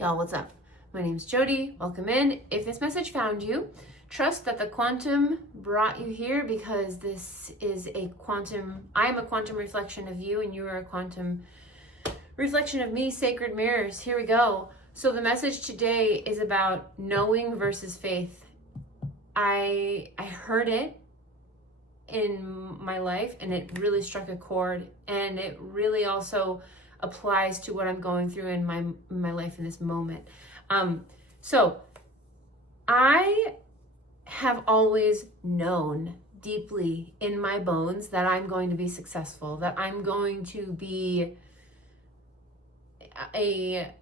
Y'all, what's up? My name's Jody. Welcome in. If this message found you, trust that the quantum brought you here because this is I am a quantum reflection of you and you are a quantum reflection of me, sacred mirrors. Here we go. So the message today is about knowing versus faith. I heard it in my life and it really struck a chord, and it really also applies to what I'm going through in my life in this moment. So I have always known deeply in my bones that I'm going to be successful, that I'm going to be a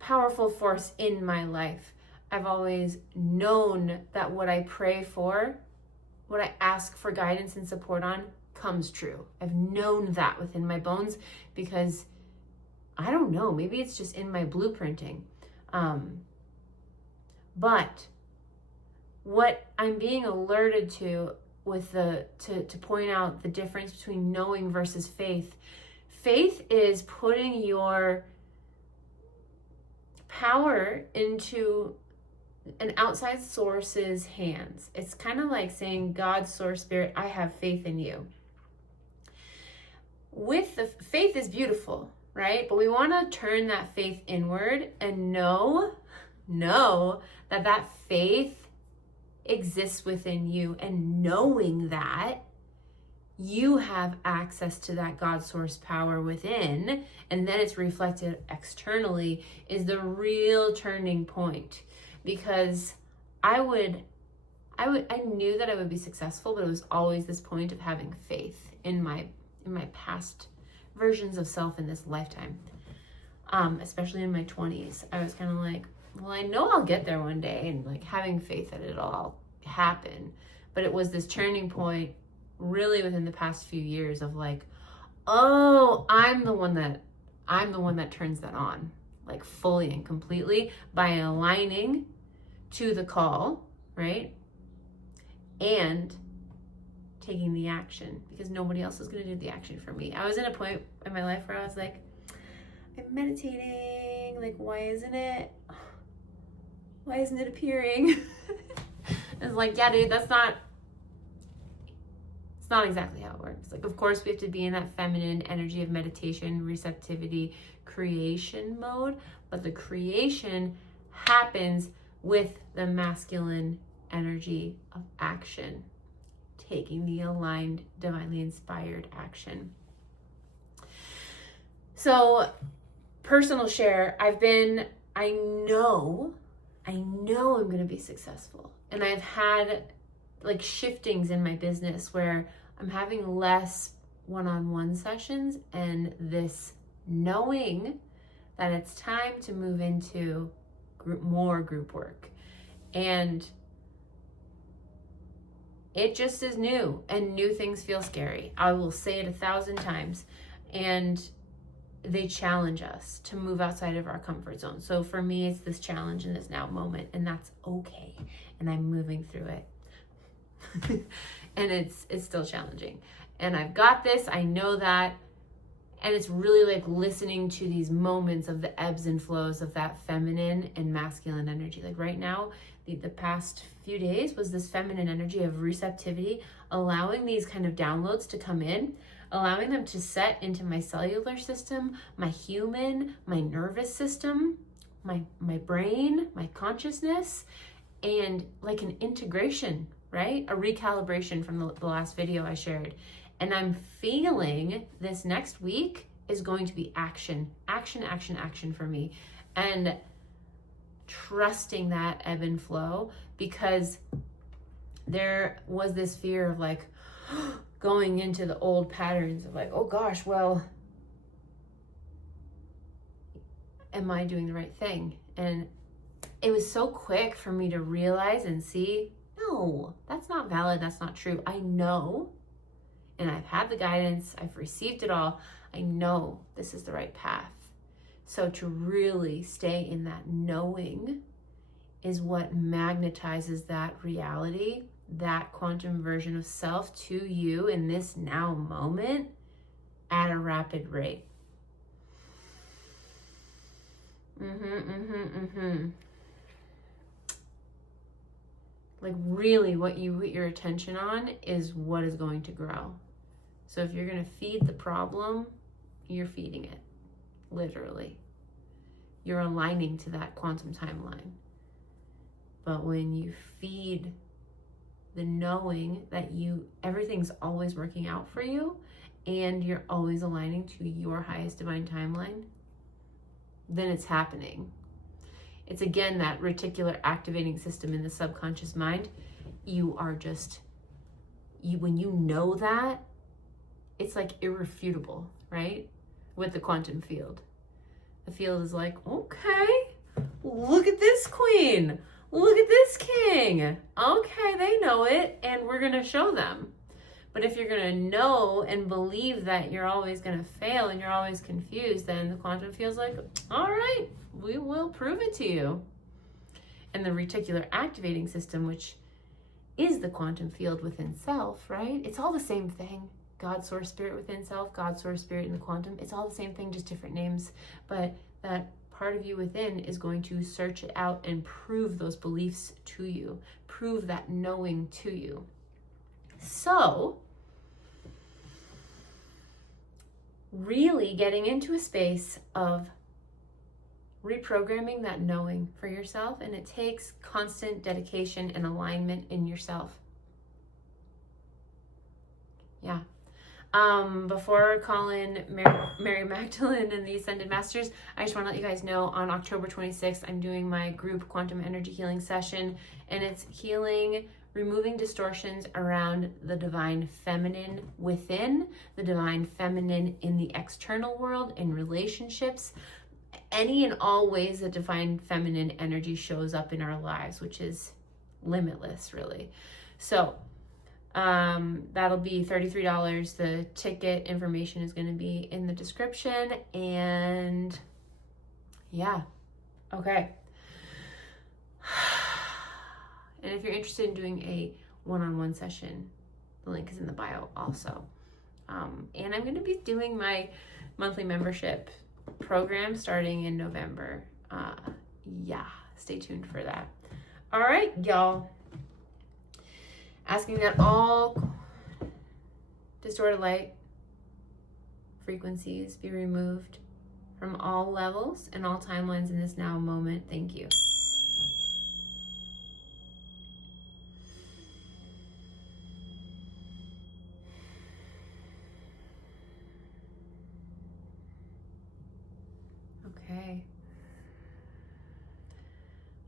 powerful force in my life. I've always known that what I pray for, what I ask for guidance and support on, comes true. I've known that within my bones because I don't know, maybe it's just in my blueprinting. But what I'm being alerted to with to point out the difference between knowing versus faith. Faith is putting your power into an outside source's hands. It's kind of like saying, God, source, spirit, I have faith in you. With the faith is beautiful, right? But we want to turn that faith inward and know that faith exists within you, and knowing that you have access to that God source power within, and then it's reflected externally, is the real turning point. Because I knew that I would be successful, but it was always this point of having faith in my past versions of self in this lifetime. Especially in my 20s, I was kind of like, well, I know I'll get there one day, and like having faith that it'll all happen. But it was this turning point really within the past few years of like, oh, I'm the one that turns that on, like fully and completely, by aligning to the call, right? And taking the action, because nobody else is going to do the action for me. I was in a point in my life where I was like, I'm meditating, like, why isn't it appearing? It's like, yeah, dude, it's not exactly how it works. Like, of course, we have to be in that feminine energy of meditation, receptivity, creation mode, but the creation happens with the masculine energy of action, taking the aligned, divinely inspired action. So, personal share, I know I'm going to be successful. And I've had like shiftings in my business where I'm having less one-on-one sessions, and this knowing that it's time to move into more group work. And it just is new, and new things feel scary. I will say it 1,000 times. And they challenge us to move outside of our comfort zone. So for me, it's this challenge in this now moment, and that's okay. And I'm moving through it. And it's still challenging. And I've got this, I know that. And it's really like listening to these moments of the ebbs and flows of that feminine and masculine energy. Like right now, the past few days was this feminine energy of receptivity, allowing these kind of downloads to come in, allowing them to set into my cellular system, my human, my nervous system, my brain, my consciousness, and like an integration, right? A recalibration from the last video I shared. And I'm feeling this next week is going to be action for me. And trusting that ebb and flow, because there was this fear of like going into the old patterns of like, oh gosh, well, am I doing the right thing? And it was so quick for me to realize and see, no, that's not valid. That's not true. I know, and I've had the guidance. I've received it all. I know this is the right path. So to really stay in that knowing is what magnetizes that reality, that quantum version of self to you in this now moment at a rapid rate. Like really what you put your attention on is what is going to grow. So if you're going to feed the problem, you're feeding it, literally. You're aligning to that quantum timeline. But when you feed the knowing that everything's always working out for you and you're always aligning to your highest divine timeline, then it's happening. It's again that reticular activating system in the subconscious mind. You are just, when you know that, it's like irrefutable, right? With the quantum field. The field is like, okay, look at this queen. Look at this king. Okay, they know it, and we're going to show them. But if you're going to know and believe that you're always going to fail and you're always confused, then the quantum field's like, all right, we will prove it to you. And the reticular activating system, which is the quantum field within self, right? It's all the same thing. God, source, spirit within self, God, source, spirit in the quantum. It's all the same thing, just different names. But that part of you within is going to search it out and prove those beliefs to you, prove that knowing to you. So, really getting into a space of reprogramming that knowing for yourself, and it takes constant dedication and alignment in yourself. Yeah. Before calling Mary Magdalene and the Ascended Masters, I just want to let you guys know on October 26th, I'm doing my group quantum energy healing session, and it's healing, removing distortions around the divine feminine within, the divine feminine in the external world, in relationships, any and all ways that divine feminine energy shows up in our lives, which is limitless, really. So, that'll be $33. The ticket information is going to be in the description. And yeah, okay. And if you're interested in doing a one-on-one session, the link is in the bio also. And I'm going to be doing my monthly membership program starting in November. Yeah, stay tuned for that. All right, y'all. Asking that all distorted light frequencies be removed from all levels and all timelines in this now moment. Thank you. Okay.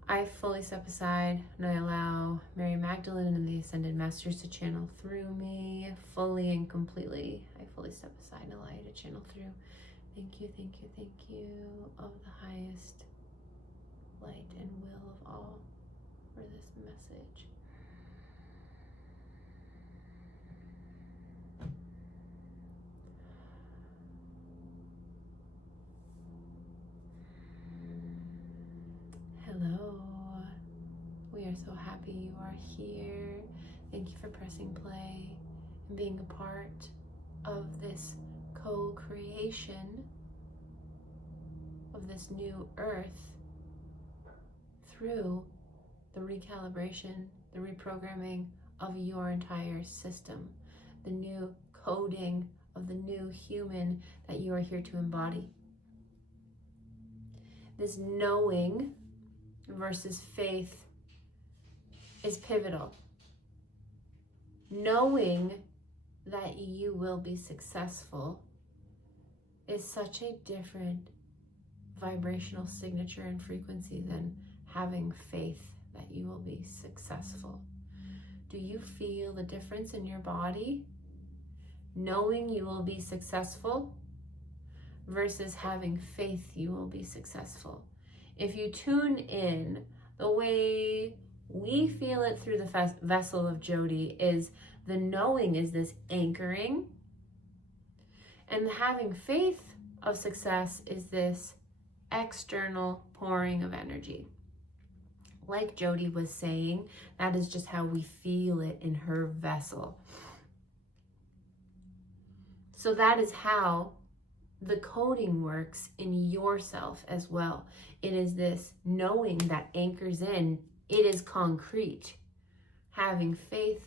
I fully step aside and I allow Mary Magdalene and the Ascended Masters to channel through me fully and completely. I fully step aside and allow you to channel through. Thank you, thank you, thank you of the highest light and will of all for this message. Hello. We are so happy you are here. Thank you for pressing play and being a part of this co-creation of this new earth through the recalibration, the reprogramming of your entire system, the new coding of the new human that you are here to embody. This knowing versus faith is pivotal. Knowing that you will be successful is such a different vibrational signature and frequency than having faith that you will be successful. Do you feel the difference in your body? Knowing you will be successful versus having faith you will be successful. If you tune in, the way we feel it through the vessel of Jody is the knowing is this anchoring, and having faith of success is this external pouring of energy. Like Jody was saying, that is just how we feel it in her vessel. So that is how the coding works in yourself as well. It is this knowing that anchors in, it is concrete. Having faith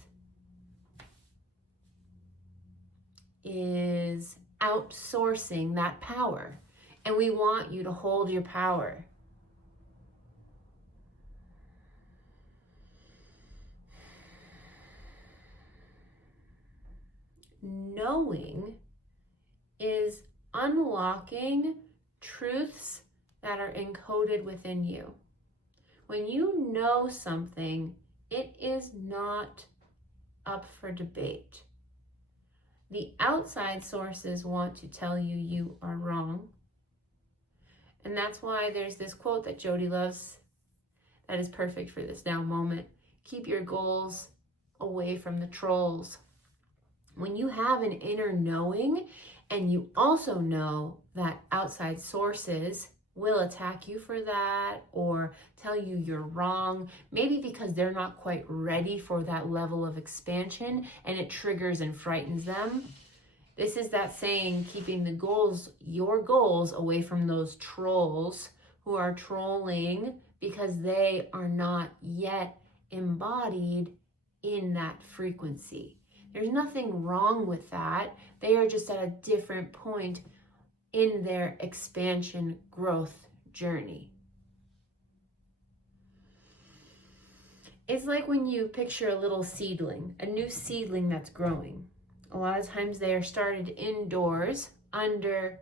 is outsourcing that power. And we want you to hold your power. Knowing is unlocking truths that are encoded within you. When you know something, it is not up for debate. The outside sources want to tell you you are wrong. And that's why there's this quote that Jody loves that is perfect for this now moment. Keep your goals away from the trolls. When you have an inner knowing, and you also know that outside sources will attack you for that or tell you you're wrong, maybe because they're not quite ready for that level of expansion and it triggers and frightens them. This is that saying, keeping the goals, your goals, away from those trolls who are trolling because they are not yet embodied in that frequency. There's nothing wrong with that. They are just at a different point in their expansion growth journey. It's like when you picture a little seedling, a new seedling that's growing. A lot of times they are started indoors under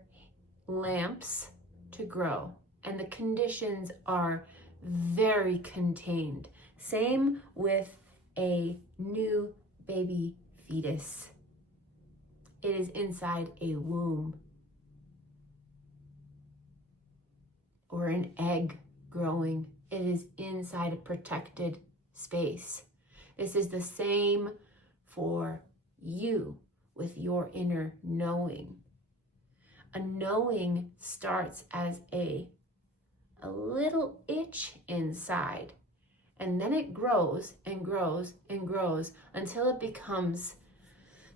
lamps to grow, and the conditions are very contained. Same with a new baby fetus. It is inside a womb or an egg growing. It is inside a protected space. This is the same for you with your inner knowing. A knowing starts as a little itch inside, and then it grows and grows and grows until it becomes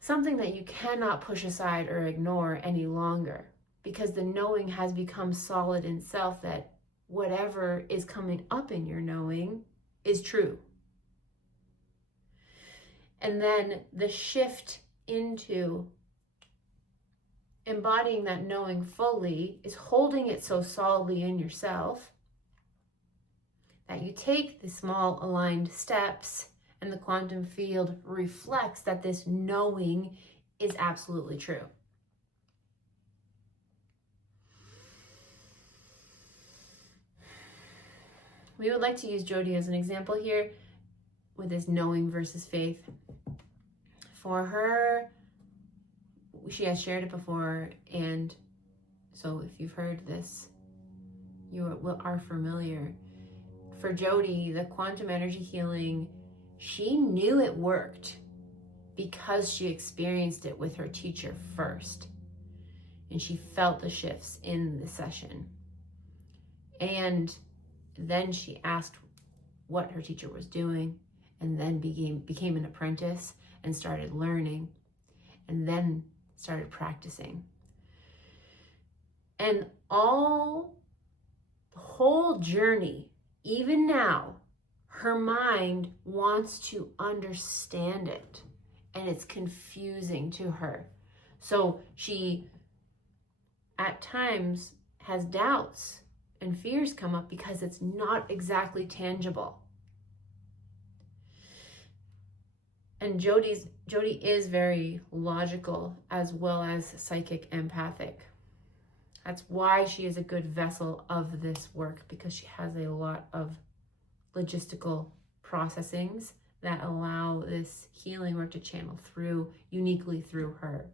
something that you cannot push aside or ignore any longer, because the knowing has become solid in self that whatever is coming up in your knowing is true. And then the shift into embodying that knowing fully is holding it so solidly in yourself that you take the small aligned steps and the quantum field reflects that this knowing is absolutely true. We would like to use Jody as an example here with this knowing versus faith. For her, she has shared it before, and so if you've heard this, you are familiar. For Jody, the quantum energy healing, she knew it worked because she experienced it with her teacher first. And she felt the shifts in the session. And then she asked what her teacher was doing, and then became an apprentice and started learning, and then started practicing. And the whole journey, even now, her mind wants to understand it, and it's confusing to her. So she, at times, has doubts and fears come up because it's not exactly tangible. And Jody is very logical as well as psychic empathic. That's why she is a good vessel of this work, because she has a lot of logistical processings that allow this healing work to channel through, uniquely through her.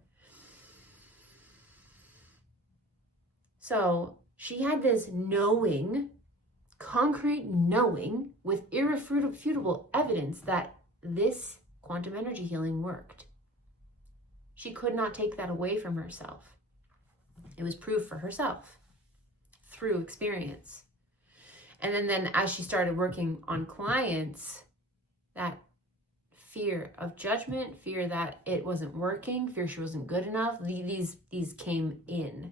So she had this knowing, concrete knowing, with irrefutable evidence that this quantum energy healing worked. She could not take that away from herself. It was proof for herself through experience. And then as she started working on clients, that fear of judgment, fear that it wasn't working, fear she wasn't good enough, these came in.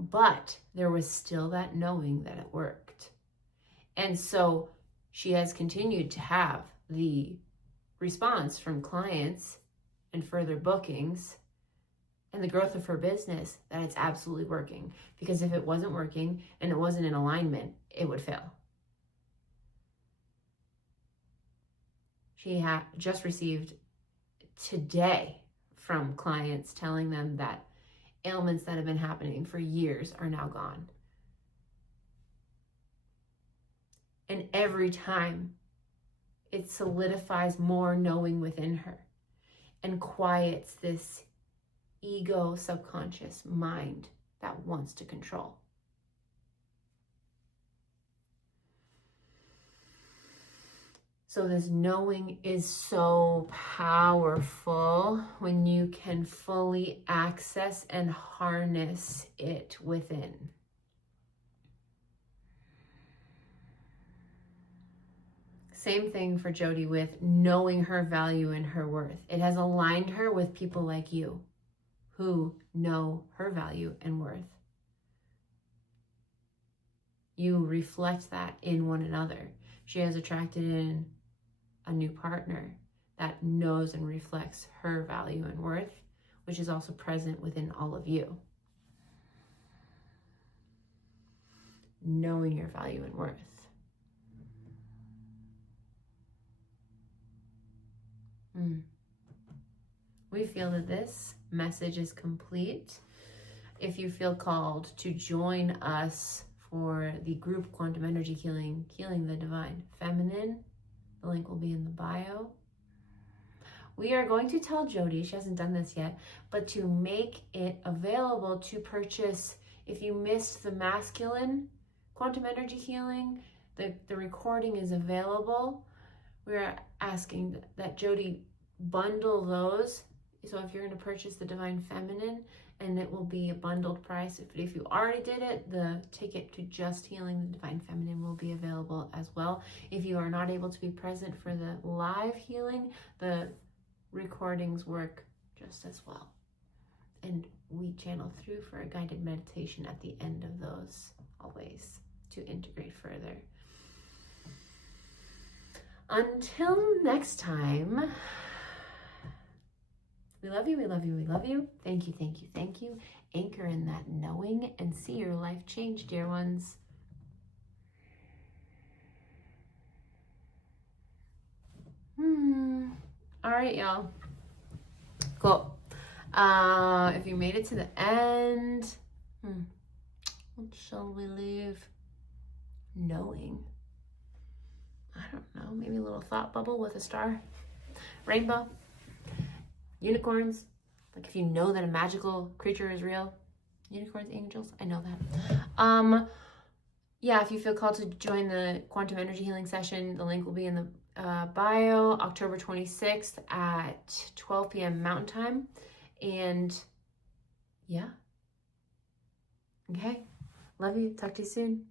But there was still that knowing that it worked. And so she has continued to have the response from clients and further bookings and the growth of her business that it's absolutely working. Because if it wasn't working and it wasn't in alignment, it would fail. She just received today from clients telling them that ailments that have been happening for years are now gone. And every time it solidifies more knowing within her and quiets this ego subconscious mind that wants to control. So this knowing is so powerful when you can fully access and harness it within. Same thing for Jody with knowing her value and her worth. It has aligned her with people like you who know her value and worth. You reflect that in one another. She has attracted in a new partner that knows and reflects her value and worth, which is also present within all of you. Knowing your value and worth. We feel that this message is complete. If you feel called to join us for the group Quantum Energy Healing, Healing the Divine Feminine, the link will be in the bio. We are going to tell Jody, she hasn't done this yet, but to make it available to purchase. If you missed the masculine Quantum Energy Healing, the recording is available. We're asking that Jody bundle those. So if you're going to purchase the Divine Feminine, and it will be a bundled price. If you already did it, the ticket to just Healing the Divine Feminine will be available as well. If you are not able to be present for the live healing, the recordings work just as well. And we channel through for a guided meditation at the end of those, always, to integrate further. Until next time, we love you, we love you, we love you. Thank you, thank you, thank you. Anchor in that knowing and see your life change, dear ones. All right, y'all. Cool. If you made it to the end, what shall we leave? Knowing. I don't know, maybe a little thought bubble with a star. Rainbow. Unicorns, like if you know that a magical creature is real. Unicorns, angels, I know that. Yeah, if you feel called to join the Quantum Energy Healing session, the link will be in the bio, October 26th at 12 p.m. Mountain Time. And yeah. Okay, love you, talk to you soon.